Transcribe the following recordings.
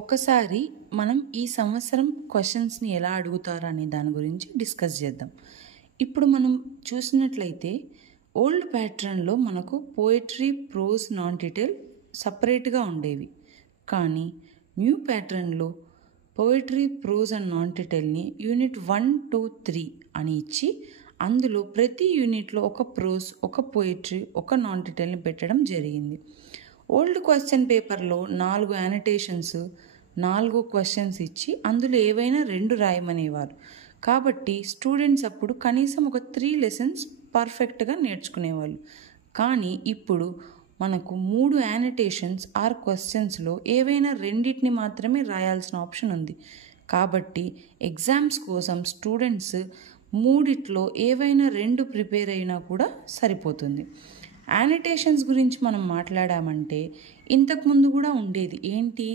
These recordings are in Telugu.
ఒకసారి మనం ఈ సంవత్సరం క్వశ్చన్స్ని ఎలా అడుగుతారు అనే దాని గురించి డిస్కస్ చేద్దాం. ఇప్పుడు మనం చూసినట్లయితే ఓల్డ్ ప్యాటర్న్లో మనకు పోయిటరీ, ప్రోజ్, నాన్ డీటెయిల్ సపరేట్గా ఉండేవి. కానీ న్యూ ప్యాటర్న్లో పోయిటరీ, ప్రోజ్ అండ్ నాన్ డీటెయిల్ని యూనిట్ 1, 2, 3 అని ఇచ్చి అందులో ప్రతి యూనిట్లో ఒక ప్రోజ్, ఒక పోయిటరీ, ఒక నాన్ డీటెయిల్ని పెట్టడం జరిగింది. ఓల్డ్ క్వశ్చన్ పేపర్లో 4 యానిటేషన్స్, 4 క్వశ్చన్స్ ఇచ్చి అందులో ఏవైనా 2 రాయమనేవారు. కాబట్టి స్టూడెంట్స్ అప్పుడు కనీసం ఒక 3 లెసన్స్ పర్ఫెక్ట్గా నేర్చుకునేవాళ్ళు. కానీ ఇప్పుడు మనకు 3 యానిటేషన్స్ ఆర్ క్వశ్చన్స్లో ఏవైనా 2 మాత్రమే రాయాల్సిన ఆప్షన్ ఉంది. కాబట్టి ఎగ్జామ్స్ కోసం స్టూడెంట్స్ 3 ఏవైనా 2 ప్రిపేర్ అయినా కూడా సరిపోతుంది. యానిటేషన్స్ గురించి మనం మాట్లాడామంటే ఇంతకుముందు కూడా ఉండేది ఏంటి,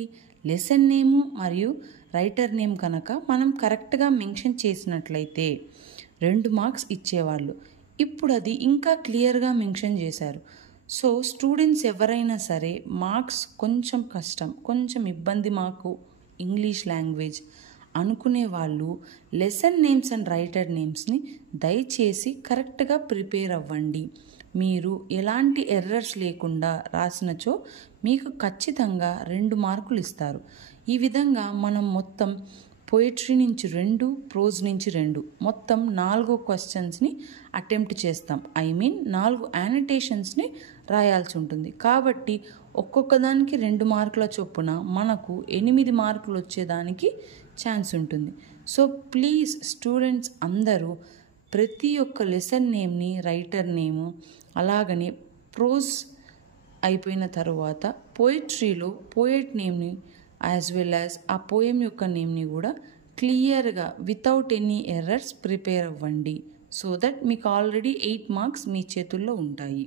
లెసన్ నేము మరియు రైటర్ నేమ్ కనుక మనం కరెక్ట్గా మెన్షన్ చేసినట్లయితే 2 మార్క్స్ ఇచ్చేవాళ్ళు. ఇప్పుడు అది ఇంకా క్లియర్గా మెన్షన్ చేశారు. సో స్టూడెంట్స్ ఎవరైనా సరే మార్క్స్ కొంచెం కష్టం, కొంచెం ఇబ్బంది మాకు ఇంగ్లీష్ లాంగ్వేజ్ అనుకునే వాళ్ళు లెసన్ నేమ్స్ అండ్ రైటర్ నేమ్స్ని దయచేసి కరెక్ట్గా ప్రిపేర్ అవ్వండి. మీరు ఎలాంటి ఎర్రర్స్ లేకుండా రాసినచో మీకు ఖచ్చితంగా 2 మార్కులు ఇస్తారు. ఈ విధంగా మనం మొత్తం పోయిటరీ నుంచి 2, ప్రోజ్ నుంచి 2 మొత్తం 4 క్వశ్చన్స్ని అటెంప్ట్ చేస్తాం. 4 యానిటేషన్స్ని రాయాల్సి ఉంటుంది. కాబట్టి ఒక్కొక్క దానికి 2 మార్కుల చొప్పున మనకు 8 మార్కులు వచ్చేదానికి ఛాన్స్ ఉంటుంది. సో ప్లీజ్ స్టూడెంట్స్ అందరూ ప్రతి ఒక్క లెసన్ నేమ్ని, రైటర్ నేము, అలాగనే ప్రోజ్ అయిపోయిన తర్వాత పోయిటరీలో పోయెట్ నేమ్ని యాజ్ వెల్ యాజ్ ఆ పోయం యొక్క నేమ్ని కూడా క్లియర్గా వితౌట్ ఎనీ ఎర్రర్స్ ప్రిపేర్ అవ్వండి. సో దట్ మీకు ఆల్రెడీ 8 మార్క్స్ మీ చేతుల్లో ఉంటాయి.